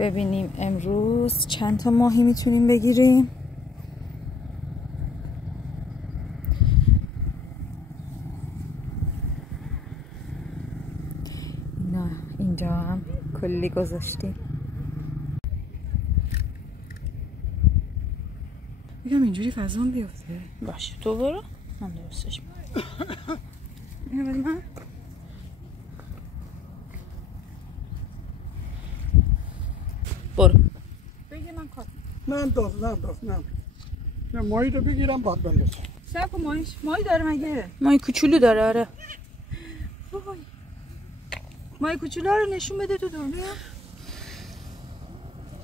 ببینیم امروز چند تا ماهی میتونیم بگیریم. نه اینجا هم کلی گذاشتیم. بگم اینجوری فضام بیفته. باشه تو برو من درستش میکنم. اینو بده من. برو بگه من کار. نه ماهی رو بگیرم بعد بندازم. سب کن ماهی داره مگه؟ ماهی کوچولو داره. آره وای ماهی کوچولو رو نشون بده تو دنیا.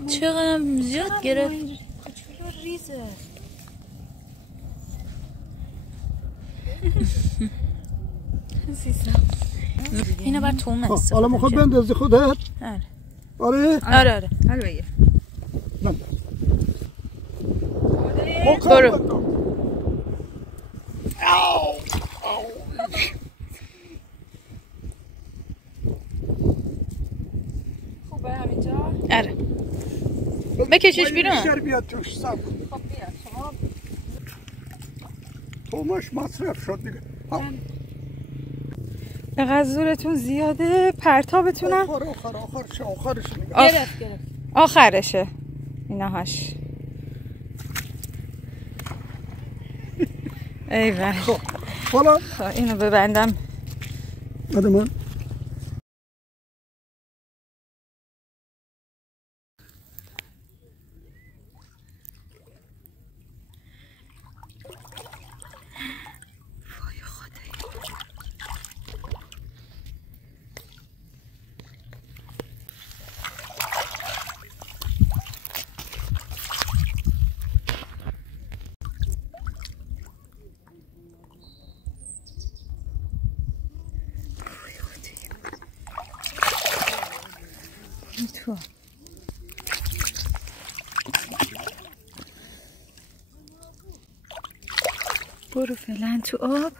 چقدر زیاد گرفت. کوچولو ریزه. اینو بر تو من حالا میخواد بندازی خودت؟ آره آره حالا بگه برو. خوبه همینجا؟ آره بکشش بیرون. بیشتر بیاد توش سب. خب بیاد شما توماش مصرف شد دیگه. بقدر زورتون زیاده. پرتابتونم آخرش گرفت آخرشه ایناهاش. ایوه حالا اینو ببندم. بده من. تو برو فعلا تو آب.